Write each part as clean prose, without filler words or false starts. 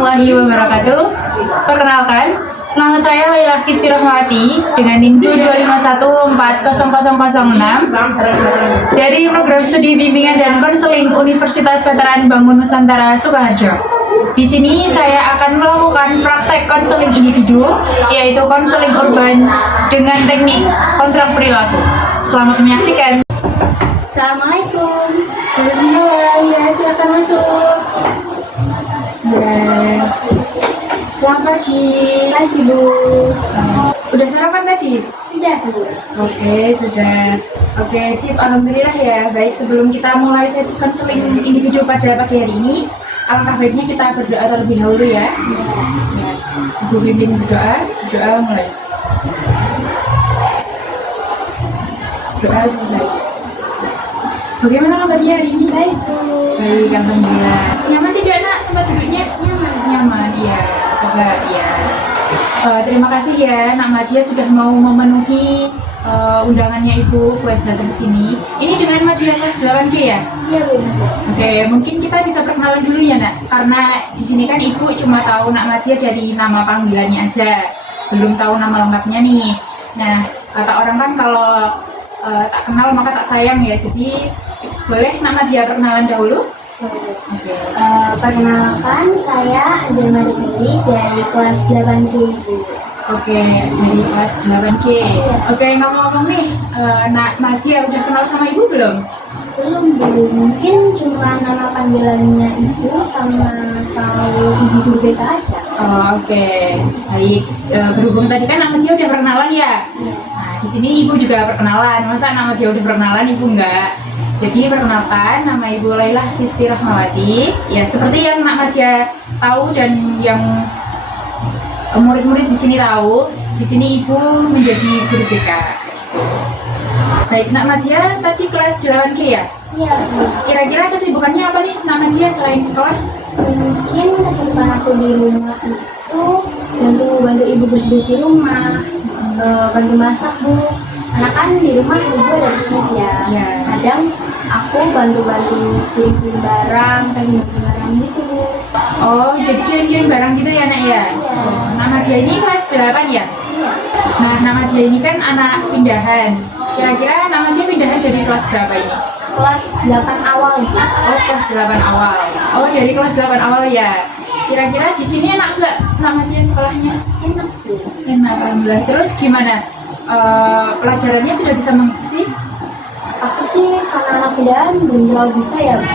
warahmatullahi wabarakatuh. Perkenalkan, nama saya Laila Kisti Rahmawati dengan NIM 221400006 dari program studi bimbingan dan konseling Universitas Veteran Bangun Nusantara Sukoharjo. Di sini saya akan melakukan praktek konseling individu, yaitu konseling urban dengan teknik kontrak perilaku. Selamat menyaksikan. Assalamualaikum. Waalaikumsalam. Ya, silakan masuk. Ya. Selamat pagi. Pagi, Bu. Udah sarapan tadi? Sudah, Bu. Oke, sudah. Oke, sip. Alhamdulillah ya. Baik, sebelum kita mulai sesi konseling individu pada pagi hari ini, alangkah baiknya kita berdoa terlebih dahulu ya. Ya. Ibu pimpin berdoa. Doa mulai. Doa selesai. Bagaimana kabarnya hari ini? Baik, Bu. Baik, alhamdulillah. Nyaman tidak, Nak, tempat duduknya? Nyaman. Nyaman, iya. Coba, ya. Terima kasih ya, Nak Madya sudah mau memenuhi undangannya Ibu buat datang ke sini. Ini dengan Madya kelas 8G ya? Iya, Bu. Oke, mungkin kita bisa perkenalan dulu ya, Nak. Karena di sini kan Ibu cuma tahu Nak Madya dari nama panggilannya aja, belum tahu nama lengkapnya nih. Nah, kata orang kan kalau tak kenal maka tak sayang ya. Jadi boleh Nak Madya perkenalan dahulu? Oke. Perkenalkan, saya Adel Maris dari kelas 8G, Bu. Oke, dari kelas 8G. Oke, ngomong-ngomong nih, Nak Madya udah kenal sama Ibu belum? Belum, Bu. Mungkin cuma nama panggilannya Ibu sama tahu Ibu guru BK aja. Oh, oke. Baik, berhubung tadi kan Nak Madya udah perkenalan ya? Iya. Nah, di sini Ibu juga perkenalan. Masa Nak Madya udah perkenalan, Ibu enggak? Jadi perkenalkan, nama Ibu Laila Kisti Rahmawati. Ya, seperti yang Nak Madya tahu dan yang murid-murid di sini tahu, di sini Ibu menjadi guru BK. Baik, Nak Madya tadi kelas 8G ya? Iya, Bu. Kira-kira kesibukannya apa nih Nak Madya selain sekolah? Mungkin kesibukan aku di rumah itu bantu ibu bersih-bersih rumah, bantu masak, Bu. Karena kan di rumah ibu ada bisnis ya. Iya. Kadang aku bantu-bantu kirim barang, kirim barang gitu, Bu. Oh, jadi kirim-kirim barang gitu ya, Nak ya? Iya. Oh, Nak Madya ini kelas 8 ya? Iya. Nah, Nak Madya ini kan anak pindahan. Kira-kira Nak Madya pindahan dari kelas berapa ini? Kelas 8 awal ya. Oh, kelas 8 awal. Oh, dari kelas 8 awal ya. Kira-kira di sini enak nggak Nak Madya sekolahnya? Enak, Bu. Enak, alhamdulillah. Terus gimana? Pelajarannya sudah bisa mengikuti? Aku sih karena anak pindahan belum terlalu bisa ya, Bu.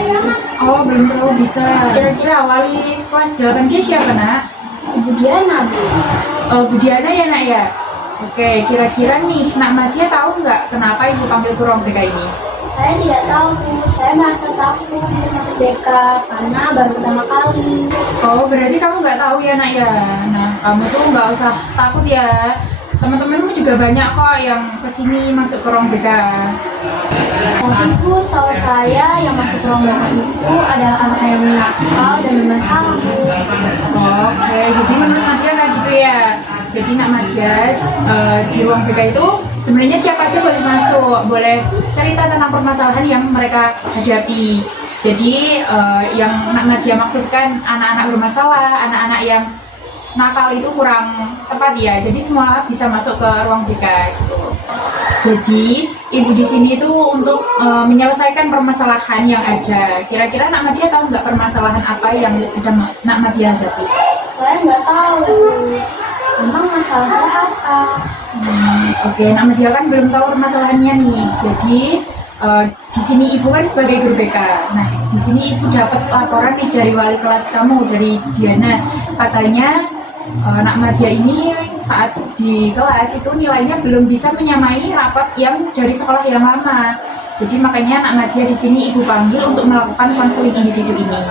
Oh, belum terlalu bisa. Kira-kira awali kelas 8G siapa, Nak? Ibu Diana, Bu. Oh, Bu Diana ya, Nak ya? Oke, kira-kira nih, Nak Madya tahu nggak kenapa Ibu panggil ke ruang BK ini? Saya tidak tahu, Bu. Saya merasa takut untuk masuk BK karena baru pertama kali. Oh, berarti kamu nggak tahu ya, Nak ya? Nah, kamu tuh nggak usah takut ya. Teman-temanmu juga banyak kok yang kesini masuk ke ruang BK. Tapi Bu, setahu saya yang masuk ruang BK itu adalah anak yang nakal dan bermasalah, Bu. Oke, jadi menurut Madya kayak gitu ya. Jadi Nak Madya di ruang BK itu sebenarnya siapa aja boleh masuk, boleh cerita tentang permasalahan yang mereka hadapi. Jadi yang Nak Madya maksudkan anak-anak bermasalah, anak-anak yang nakal itu kurang tepat ya. Jadi semua bisa masuk ke ruang BK gitu. Jadi Ibu di sini itu untuk menyelesaikan permasalahan yang ada. Kira-kira Nak Madya tahu nggak permasalahan apa yang sedang Nak Madya hadapi? Saya nggak tahu, Bu. Memang masalah saya apa? Oke, Nak Madya kan belum tahu permasalahannya nih. Jadi di sini Ibu kan sebagai guru BK. Nah, di sini Ibu dapat laporan nih dari wali kelas kamu, dari Diana. Katanya Nak Madya ini saat di kelas itu nilainya belum bisa menyamai rapat yang dari sekolah yang lama. Jadi makanya Nak Madya di sini Ibu panggil untuk melakukan konseling individu ini.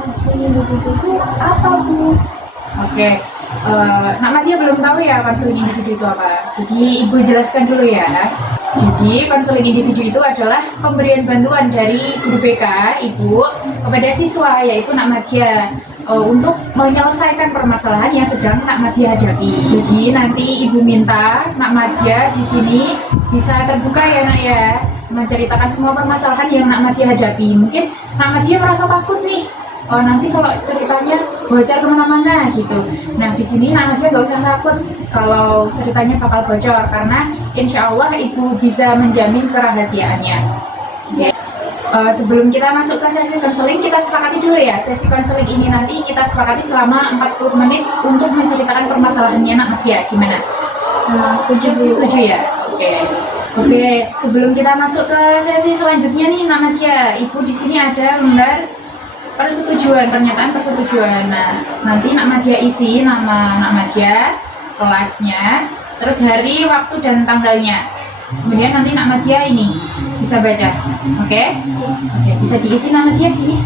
Konseling individu itu apa, Bu? Oke, Nak Madya belum tahu ya konseling individu itu apa. Jadi Ibu jelaskan dulu ya. Jadi konseling individu itu adalah pemberian bantuan dari guru BK Ibu kepada siswa, yaitu Nak Madya, untuk menyelesaikan permasalahan yang sedang Nak Madya hadapi. Jadi nanti Ibu minta Nak Madya di sini bisa terbuka ya, Nak ya, menceritakan semua permasalahan yang Nak Madya hadapi. Mungkin Nak Madya merasa takut nih, nanti kalau ceritanya bocor kemana-mana gitu. Nah di sini Nak Nadia nggak usah takut kalau ceritanya bakal bocor, karena insya Allah ibu bisa menjamin kerahasiaannya. Oke. Sebelum kita masuk ke sesi konseling, kita sepakati dulu ya, sesi konseling ini nanti kita sepakati selama 40 menit untuk menceritakan permasalahannya Nak Nadia. Gimana? Setuju Bu. Setuju ya? Oke, sebelum kita masuk ke sesi selanjutnya nih Nak Nadia, ibu di sini ada lembar persetujuan, pernyataan persetujuan. Nah, nanti Nak Nadia isi nama Nak Nadia, kelasnya, terus hari, waktu, dan tanggalnya. Kemudian nanti Nak Nadia ini bisa baca, oke? Oke, bisa diisi Nak Nadia ini.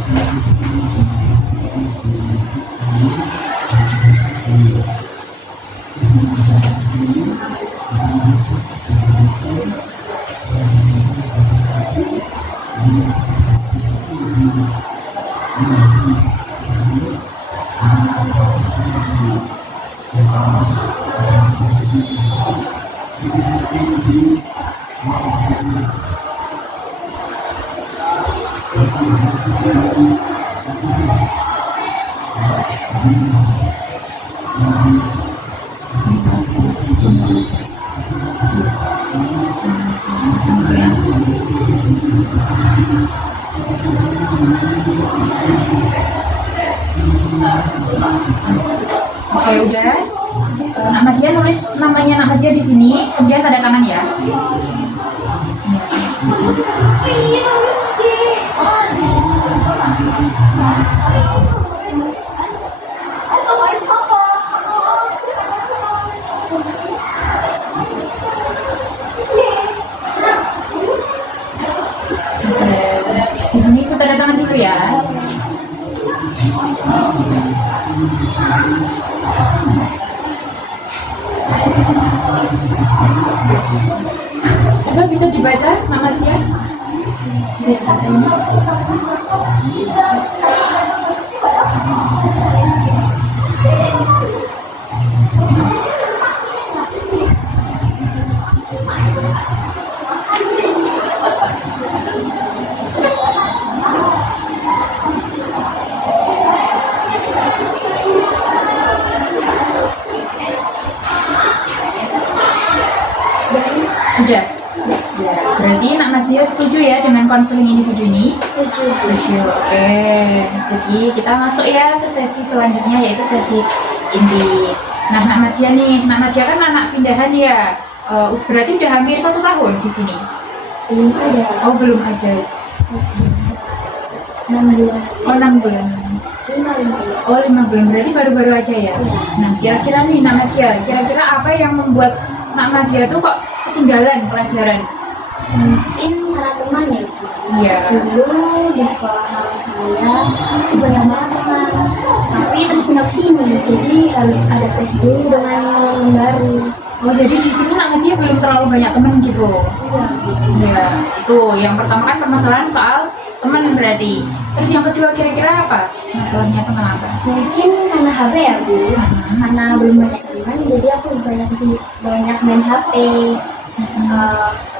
Oke, udah. Nak Nadia nulis namanya Nak Nadia di sini, kemudian tanda tangan ya. Di sini ikut tanda tangan dulu ya. Coba bisa dibaca nama dia. Sudah. Ya, berarti Nak Nadia setuju ya dengan konseling individu ini? Setuju. Oke. Jadi kita masuk ya ke sesi selanjutnya, yaitu sesi inti. Nah, Nak Nadia nih, Nak Nadia kan anak pindahan ya. Berarti udah hampir 1 tahun di sini. Belum ada. Oh, belum ada. 6 bulan. Oh, 6 bulan. 5 bulan. Oh, 5 bulan. Berarti baru-baru aja ya. Nah, kira-kira nih Nak Nadia, kira-kira apa yang membuat Nak Nadia tuh kok ketinggalan pelajaran? Mungkin karena teman ya. Iya. Dulu di sekolah mama saya itu banyak banget teman, tapi terus pindah ke sini, jadi harus adaptasi dulu dengan yang baru. Oh, jadi di sini Nak Nadia belum terlalu banyak teman gitu. Iya. Ya, itu yang pertama kan permasalahan soal teman berarti. Terus yang kedua kira-kira apa? Masalahnya teman apa? Mungkin karena HP ya Bu, karena belum banyak teman, jadi aku banyak main HP.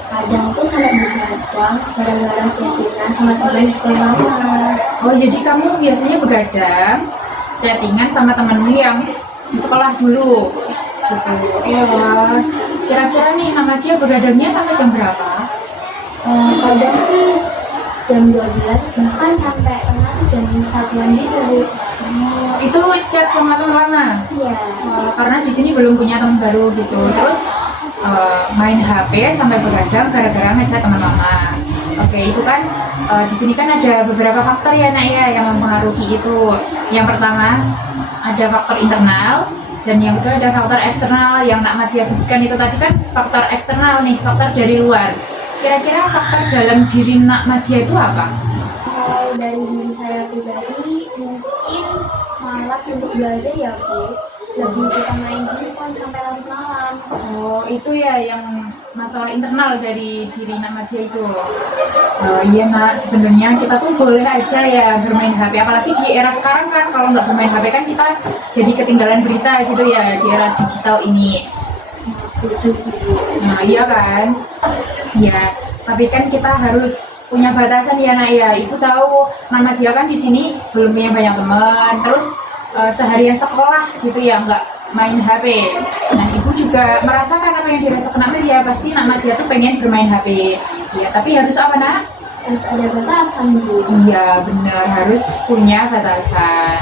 Kadang tuh sampai begadang gara-gara chattingan sama teman di sekolah mama. Oh, jadi kamu biasanya begadang chattingan sama temenmu yang di sekolah dulu gitu. Iya. Kira-kira nih Nak Nadia begadangnya sampai jam berapa? Kadang sih jam 12, bahkan sampai tengah tuh jam 1-an gitu Bu. Itu chat sama teman lama. Iya. Karena di sini belum punya teman baru gitu. Terus main HP sampai begadang gara-gara ngechat teman lama. Oke, itu kan di sini kan ada beberapa faktor ya Nak ya yang mempengaruhi itu. Yang pertama ada faktor internal, dan yang kedua ada faktor eksternal. Yang Nak Nadia sebutkan itu tadi kan faktor eksternal nih, faktor dari luar. Kira-kira faktor dalam diri Nak Nadia itu apa? Kalau dari diri saya pribadi mungkin malas untuk belajar ya Bu, lebih suka main handphone sampai larut malam. Oh, itu ya yang masalah internal dari diri Nak Nadia itu. Iya Nak, sebenarnya kita tuh boleh aja ya bermain HP, apalagi di era sekarang kan kalau nggak bermain HP kan kita jadi ketinggalan berita gitu ya di era digital ini. Setuju sih. Nah iya kan, ya. Tapi kan kita harus punya batasan ya Nak ya. Ibu tahu Nak Nadia kan di sini belum punya banyak teman, terus seharian sekolah gitu ya, nggak main HP. Nah, ibu juga merasakan apa yang dirasakan Nak Madia. Pasti Nak Madia tuh pengen bermain HP. Ya, tapi harus apa Nak? Harus ada batasan Bu. Iya benar, harus punya batasan.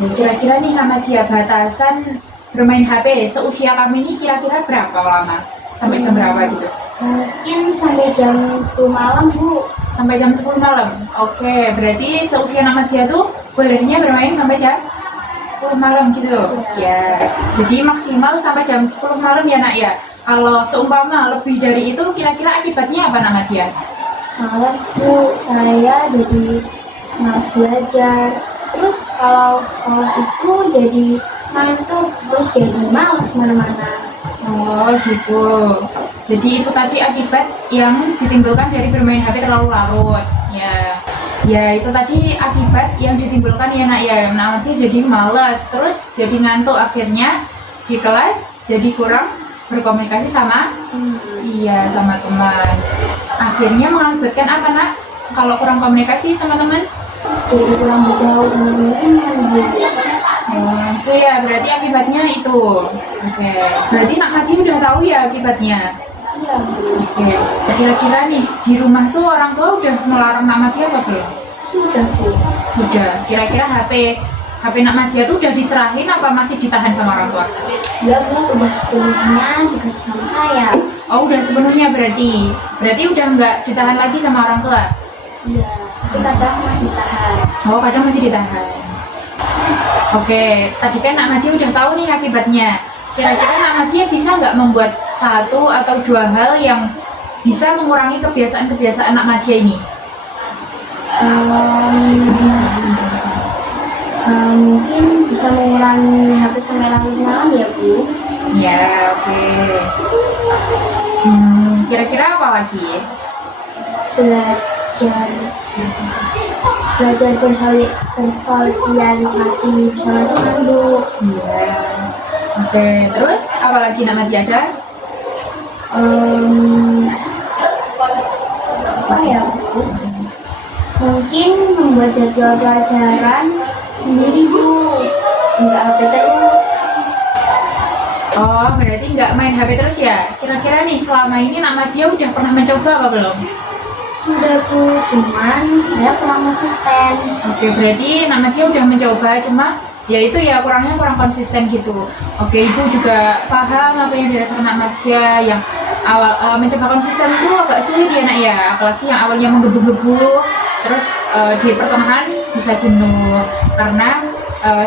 Oke, kira-kira nih Nak Madia, batasan bermain HP seusia kami ini kira-kira berapa lama? Sampai jam berapa gitu? Mungkin sampai jam 10 malam Bu. Sampai jam 10 malam. Oke, berarti seusia Nak Madia tuh bolehnya bermain sampai jam 10 malam gitu. Ya. Jadi maksimal sampai jam 10 malam ya Nak ya. Kalau seumpama lebih dari itu kira-kira akibatnya apa Nak Madia? Malas Bu, saya jadi malas belajar. Terus kalau sekolah itu jadi ngantuk, terus jadi malas kemana-mana. Oh gitu. Jadi itu tadi akibat yang ditimbulkan dari bermain HP terlalu larut. Ya itu tadi akibat yang ditimbulkan ya Nak ya. Nanti jadi malas, terus jadi ngantuk, akhirnya di kelas jadi kurang berkomunikasi sama sama teman. Akhirnya mengakibatkan apa Nak? Kalau kurang komunikasi sama teman? Jadi kurang bergaul dengan teman-teman. Itu ya, berarti akibatnya itu. Oke. Berarti Nak Madia udah tahu ya akibatnya. Iya Bu. Oke. Kira-kira nih di rumah tuh orang tua udah melarang Nak Madia apa belum? Sudah Bu. Sudah. Kira-kira HP Nak Madia tuh udah diserahin apa masih ditahan sama orang tua? Iya Bu, udah sepenuhnya dikasih sama saya. Oh udah sepenuhnya berarti. Berarti udah nggak ditahan lagi sama orang tua? Iya, tapi kadang masih tahan. Oh kadang masih ditahan. Oke, tadi kan Nak Madia udah tahu nih akibatnya. Kira-kira Nak Madia bisa nggak membuat satu atau dua hal yang bisa mengurangi kebiasaan-kebiasaan Nak Madia ini? Mungkin bisa mengurangi HP sampai larut malam ya Bu. Ya, oke. Kira-kira apa lagi? Belajar bersosialisasi bersama teman Bu. Iya. Oke, terus apa lagi Nak Madia ada? Apa ya Bu? Mungkin membuat jadwal pelajaran sendiri Bu. Enggak HP terus. Oh, berarti nggak main HP terus ya? Kira-kira nih selama ini Nak Madia udah pernah mencoba apa belum? Sudah Bu, cuman saya kurang konsisten. Oke, berarti Nak Madia udah mencoba, cuma ya itu ya kurang konsisten gitu. Oke, Ibu juga paham apa yang dirasakan Nak Madia yang awal mencoba konsisten itu agak sulit ya Nak ya, apalagi yang awalnya menggebu-gebu, terus di pertengahan bisa jenuh karena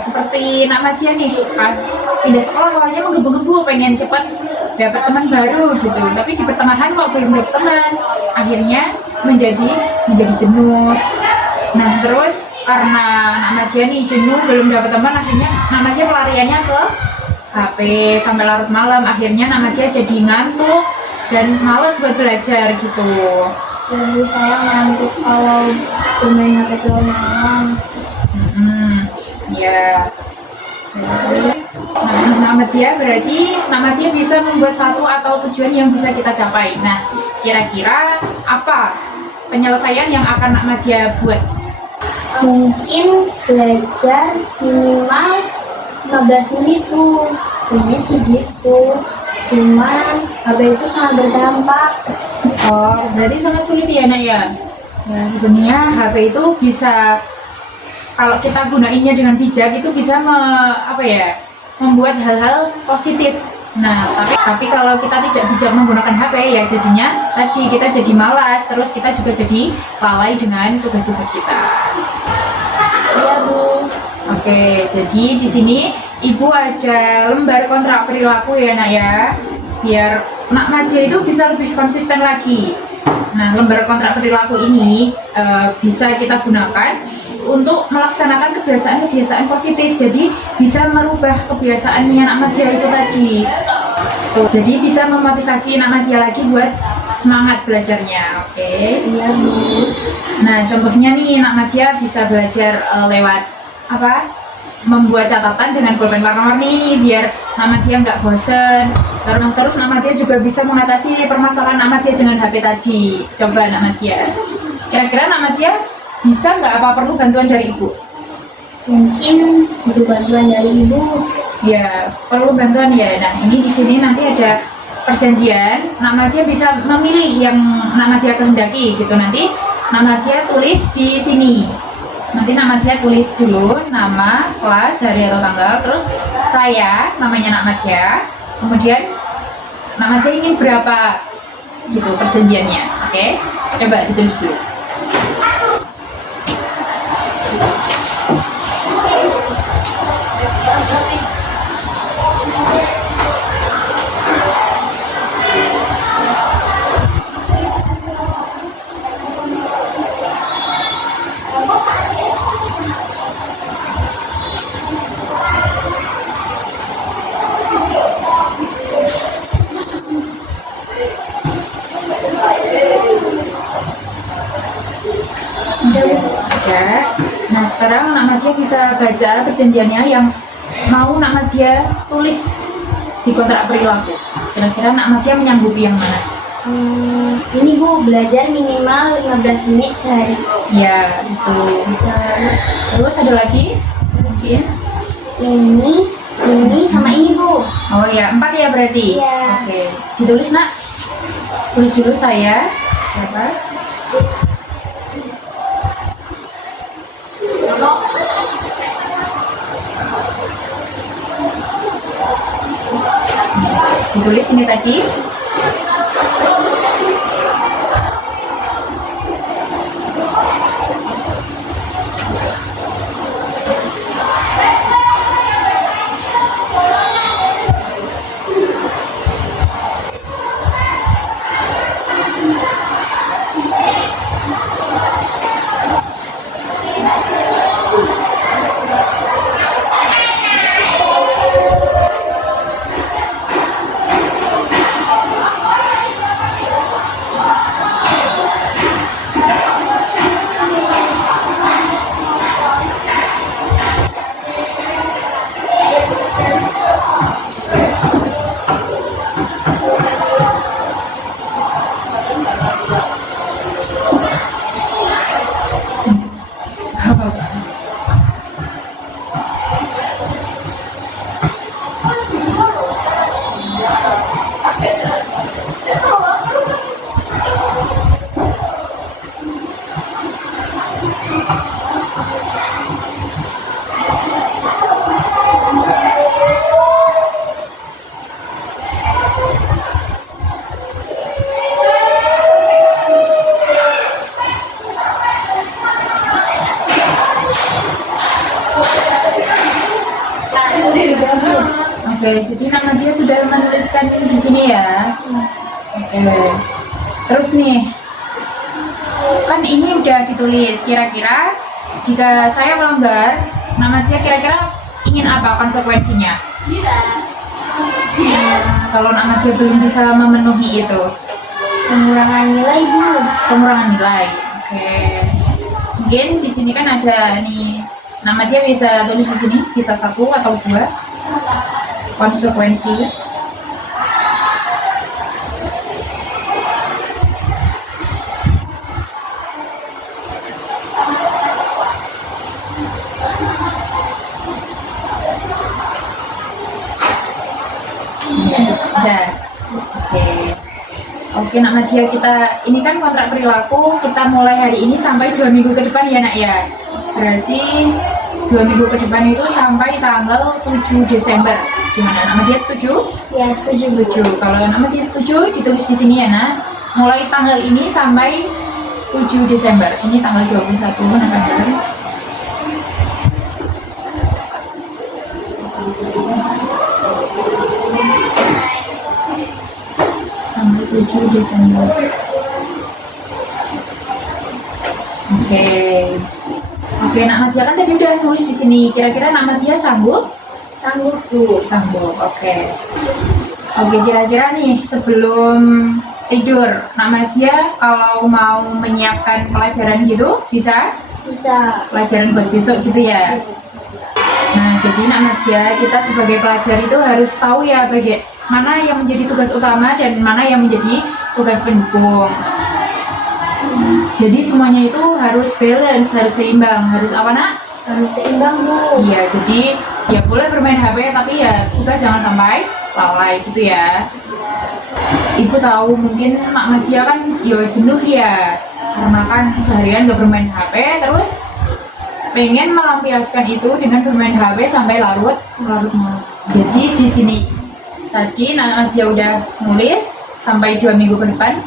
seperti Nak Madia nih pas pindah sekolah awalnya menggebu-gebu pengen cepat dapat teman baru gitu, tapi di pertengahan kok belum dapat teman, akhirnya menjadi jenuh. Nah terus karena Nak Madia nih jenuh belum dapat teman, akhirnya Nak Madia pelariannya ke HP sampai larut malam, akhirnya Nak Madia jadi ngantuk dan males buat belajar gitu. Lalu saya ngantuk kalau bermain HP terlalu malam. Ya. Nah, Nak Madia berarti Nak Madia bisa membuat satu atau tujuan yang bisa kita capai. Nah, kira-kira apa penyelesaian yang akan Nak Madia buat? Mungkin belajar minimal 15 menit Bu. Ini sih gitu. Cuman HP itu sangat berdampak. Oh, berarti sangat sulit ya Nak ya? Ya, sebenarnya HP itu bisa kalau kita gunainnya dengan bijak itu bisa membuat hal-hal positif. Nah, tapi kalau kita tidak bijak menggunakan HP ya jadinya tadi kita jadi malas, terus kita juga jadi lalai dengan tugas-tugas kita. Iya Bu. Oke, jadi di sini Ibu ada lembar kontrak perilaku ya Nak ya, biar Nak Madia itu bisa lebih konsisten lagi. Nah, lembar kontrak perilaku ini bisa kita gunakan untuk melaksanakan kebiasaan-kebiasaan positif, jadi bisa merubah kebiasaannya Nak Madia itu tadi. Jadi bisa memotivasi Nak Madia lagi buat semangat belajarnya. Oke. Iya Bu. Nah, contohnya nih Nak Madia bisa belajar lewat membuat catatan dengan pulpen warna-warni biar Nak Madia nggak bosen. Terus Nak Madia juga bisa mengatasi permasalahan Nak Madia dengan HP tadi. Coba Nak Madia. Kira-kira Nak Madia bisa nggak, apa perlu bantuan dari Ibu? Mungkin butuh bantuan dari ibu. Ya, perlu bantuan ya. Nah, ini di sini nanti ada perjanjian. Nama dia bisa memilih yang nama dia kehendaki gitu. Nanti nama dia tulis di sini. Nanti nama dia tulis dulu nama, kelas, hari atau tanggal. Terus saya, namanya nama dia. Kemudian nama dia ingin berapa gitu perjanjiannya. Oke, coba ditulis dulu. Ya. Nah, sekarang nama dia bisa baca perjanjiannya yang mau nama dia tulis di kontrak perilaku. Kira-kira nama dia menyanggupi yang mana? Ini Bu, belajar minimal 15 menit sehari. Ya, itu. Terus ada lagi? Mungkin. Ini sama ini Bu. Oh ya, 4 ya berarti? Iya. Oke. Ditulis nak. Tulis dulu saya. Siapa? Ditulis ini tadi. Oke, jadi nama dia sudah menuliskan di sini ya. Oke. Terus nih, kan ini udah ditulis. Kira-kira jika saya melanggar, nama dia kira-kira ingin apa konsekuensinya? Kalau nama dia belum bisa memenuhi itu, Pengurangan nilai Bu. pengurangan nilai. Oke. Mungkin di sini kan ada nih, nama dia bisa tulis di sini, bisa 1 atau 2 konsekuensi. Ya, oke, nama dia kita, ini kan kontrak perilaku, kita mulai hari ini sampai 2 minggu ke depan ya nak ya. Berarti 2 minggu ke depan itu sampai tanggal 7 Desember. Gimana, nama dia setuju? Ya, setuju Bu. Setuju. Kalau nama dia setuju, ditulis di sini ya nak. Mulai tanggal ini sampai 7 Desember. Ini tanggal 21 November. Tanggal 7 Desember. Oke, nama dia kan tadi udah nulis di sini. Kira-kira nama dia sanggup? Sanggup Bu. Sanggup. Oke, kira-kira nih sebelum tidur, nama dia kalau mau menyiapkan pelajaran gitu bisa? Bisa. Pelajaran buat besok gitu ya. Nah, jadi nama dia, kita sebagai pelajar itu harus tahu ya bagaimana yang menjadi tugas utama dan mana yang menjadi tugas pendukung. Jadi semuanya itu harus balance, harus seimbang, harus apa nak? harus seimbang Bu. Iya, jadi ya boleh bermain HP tapi ya juga jangan sampai lalai gitu ya. Ibu tahu mungkin Nak Madia kan ya jenuh ya karena kan seharian gak bermain HP, terus pengen melampiaskan itu dengan bermain HP sampai larut malam. Jadi di sini tadi Nak Madia udah nulis sampai 2 minggu ke depan.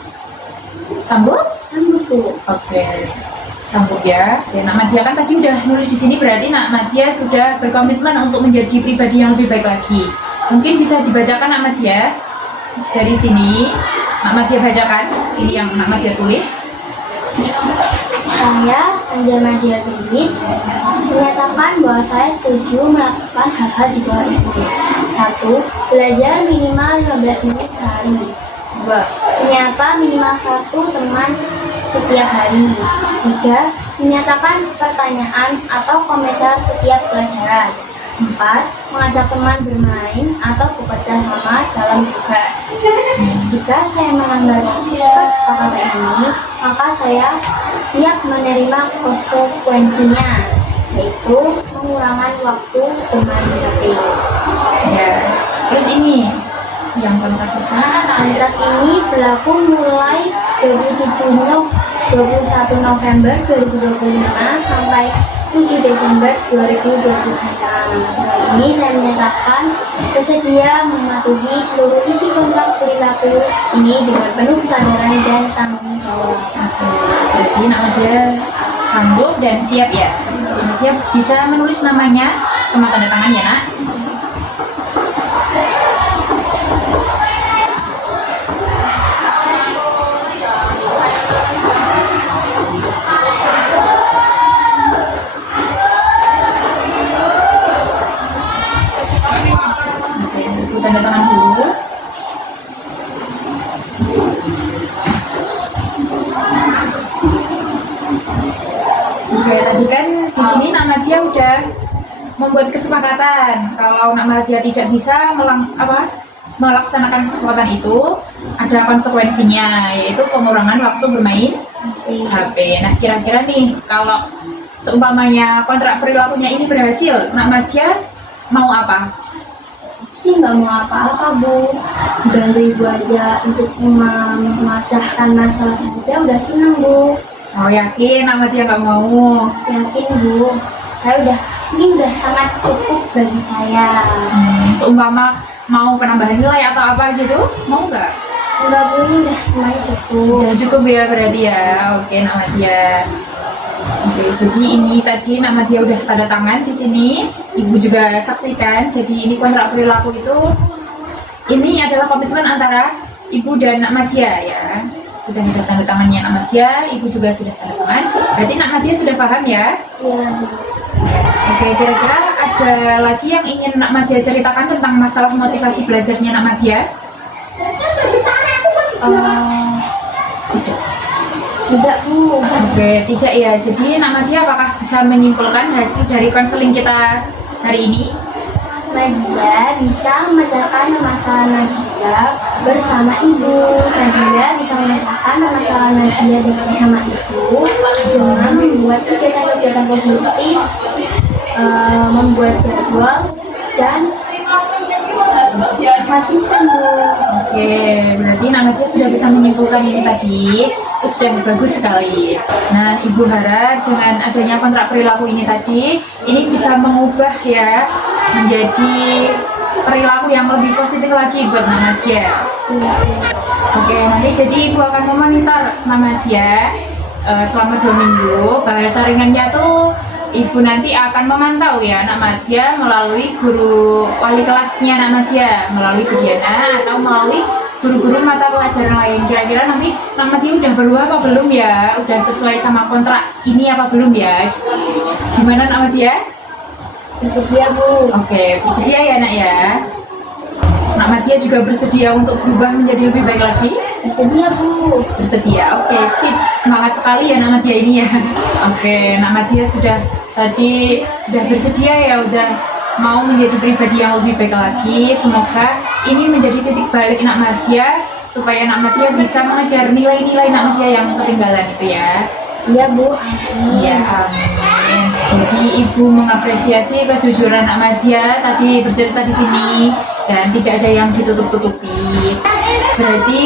Sambut? Sambut Bu. Oke, sambut ya. Ya, Nak Madia kan tadi udah nulis di sini, berarti Nak Madia sudah berkomitmen untuk menjadi pribadi yang lebih baik lagi. Mungkin bisa dibacakan Nak Madia dari sini. Nak Madia bacakan ini yang Nak Madia tulis. Saya, Anjal Madia Tulis, menyatakan bahwa saya setuju melakukan hal-hal di bawah itu. 1. Belajar minimal 15 menit sehari. 2. Menyapa minimal 1 teman setiap hari. 3. Menyatakan pertanyaan atau komentar setiap pelajaran. 4. Mengajak teman bermain atau bekerja sama dalam tugas. Jika saya melanggar kesepakatan ini, maka saya siap menerima konsekuensinya, yaitu pengurangan waktu bermain HP. Ya, terus ini yang kontrak kita. Kontrak ini berlaku mulai 21 November 2025 sampai 7 Desember 2026. Ini saya menyatakan bersedia mematuhi seluruh isi kontrak perilaku ini dengan penuh kesadaran dan tanggung jawab. Oke, berarti Nak Madia sanggup dan siap ya. Nak Madia bisa menulis namanya sama tanda tangan ya Nak. Tanda tangan dulu. Oke, tadi kan di sini Nak Madia udah membuat kesepakatan kalau Nak Madia tidak bisa melaksanakan kesepakatan itu, ada konsekuensinya, yaitu pengurangan waktu bermain HP. Nah, kira-kira nih kalau seumpamanya kontrak perilakunya ini berhasil, Nak Madia mau apa? Sih nggak mau apa-apa Bu, bantu ibu aja untuk memecahkan masalah saja udah senang Bu. Oh, yakin Nak Madia nggak mau? Yakin Bu, ini udah sangat cukup bagi saya. Seumpama mau penambahan nilai atau apa gitu, mau nggak? Enggak Bu, ini udah semuanya cukup. Udah cukup ya berarti ya. Oke Nak Madia. Oke, jadi ini tadi Nak Madia udah tanda tangan di sini. Ibu juga saksikan. Jadi ini kontrak perilaku itu, ini adalah komitmen antara Ibu dan Nak Madia ya. Sudah ada tanda tangannya Nak Madia, Ibu juga sudah tanda tangan. Berarti Nak Madia sudah paham ya? Iya. Oke, kira-kira ada lagi yang ingin Nak Madia ceritakan tentang masalah motivasi belajarnya Nak Madia? Tidak Bu. Oke, tidak ya. Jadi Nak Madia apakah bisa menyimpulkan hasil dari konseling kita hari ini? Nadia bisa memecahkan masalah Nadia bersama ibu. Nadia bisa memecahkan masalah Nadia bersama ibu dengan membuat kegiatan-kegiatan positif, membuat jadwal dan konsisten Bu. Oke, berarti Nak Madia sudah bisa menyimpulkan ini tadi. Itu sudah bagus sekali. Nah, Ibu harap dengan adanya kontrak perilaku ini tadi, ini bisa mengubah ya menjadi perilaku yang lebih positif lagi buat Nak Madia. Oke, nanti jadi Ibu akan memonitor Nak Madia selama 2 minggu. Bahasa ringannya tuh Ibu nanti akan memantau ya Nak Madia melalui guru wali kelasnya Nak Madia, melalui Bu Diana atau melalui guru-guru mata pelajaran lain. Kira-kira nanti Nak Madia udah berubah apa belum ya? Udah sesuai sama kontrak ini apa belum ya? Gimana Nak Madia? Bersedia Bu. Oke, bersedia ya Nak ya? Nak Madia juga bersedia untuk berubah menjadi lebih baik lagi? Bersedia Bu. Bersedia, oke, sip. Semangat sekali ya Nak Madia ini ya. Oke, Nak Madia sudah bersedia ya, udah mau menjadi pribadi yang lebih baik lagi. Semoga ini menjadi titik balik Nak Madia supaya Nak Madia bisa mengejar nilai-nilai Nak Madia yang ketinggalan itu ya. Iya Bu, amin. Iya, amin. Jadi ibu mengapresiasi kejujuran Nak Madia tadi bercerita di sini dan tidak ada yang ditutup-tutupi. Berarti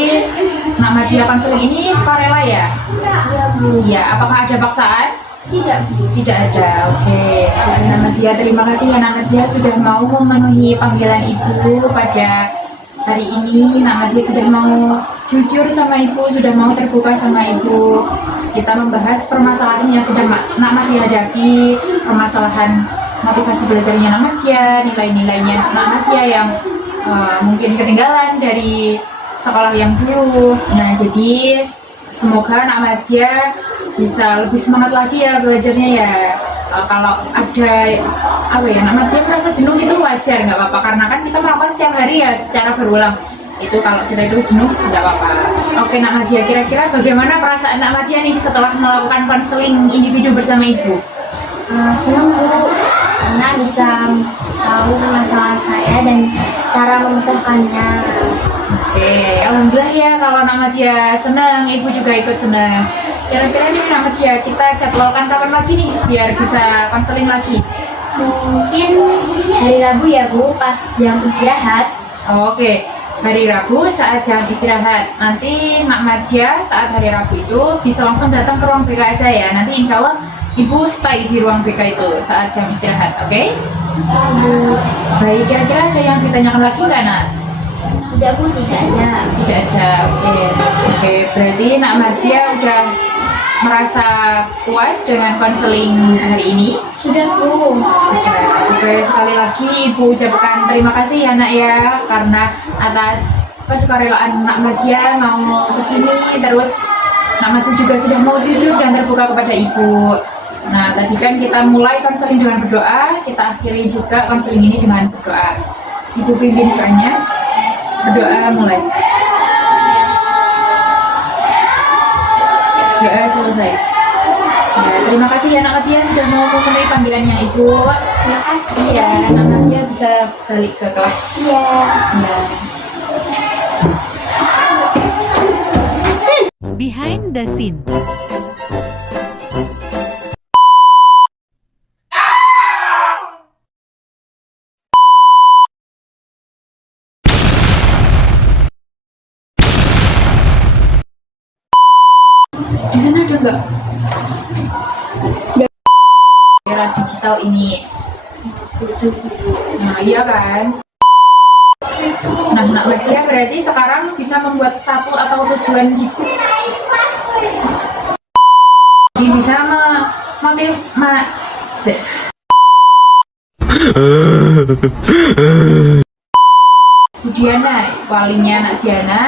Nak Madia konseling ini sukarela ya? Iya Bu. Iya. Apakah ada paksaan? Tidak Bu. Tidak ada. Oke. Nak Madia, terima kasih ya Nak Madia sudah mau memenuhi panggilan ibu pada hari ini. Nak Madia sudah mau jujur sama ibu, sudah mau terbuka sama ibu. Kita membahas permasalahan yang sedang Nak Madia hadapi, permasalahan motivasi belajarnya Nak Madia, nilai-nilainya Nak Madia yang mungkin ketinggalan dari sekolah yang dulu. Nah, jadi semoga Nak Madia bisa lebih semangat lagi ya belajarnya ya. Kalau ada Nak Madia merasa jenuh itu wajar, nggak apa-apa, karena kan kita melakukan setiap hari ya secara berulang. Itu kalau kita itu jenuh nggak apa-apa. Oke Nak Madia, kira-kira bagaimana perasaan Nak Madia nih setelah melakukan konseling individu bersama ibu? Senang Bu, karena bisa tahu masalah saya dan cara memecahkannya. Oke, alhamdulillah ya kalau Nak Madia senang, ibu juga ikut senang. Kira-kira nih Nak Madia, kita jadwalkan kapan lagi nih biar bisa konseling lagi? Mungkin hari Rabu ya Bu, pas jam istirahat. Oke, hari Rabu saat jam istirahat. Nanti Nak Madia saat hari Rabu itu bisa langsung datang ke ruang BK aja ya. Nanti insya Allah ibu stay di ruang BK itu saat jam istirahat, oke? Baik, kira-kira ada yang ditanyakan lagi nggak Nak? Tidak Bu, tidak ada. Tidak ada, oke. Oke, berarti Nak Madia udah merasa puas dengan konseling hari ini? Sudah Bu. Oke, sekali lagi Ibu ucapkan terima kasih ya Nak ya, karena atas kesukarelaan Nak Madia mau kesini, terus Nak Madia juga sudah mau jujur dan terbuka kepada Ibu. Nah, tadi kan kita mulai konseling dengan berdoa, kita akhiri juga konseling ini dengan berdoa. Ibu pimpin doanya, berdoa mulai. Doa selesai. Ya, terima kasih ya Nak Madia sudah mau memenuhi panggilannya Ibu. Terima kasih. Iya, Nak Madia bisa balik ke kelas. Iya. Ya. Behind the scene. Di sana ada nggak? Era digital ini. Setuju sih Bu. Nah, iya kan? Nah, Nak Madia berarti sekarang bisa membuat satu atau tujuan gitu. Jadi bisa Bu Diana, walinya Nak Diana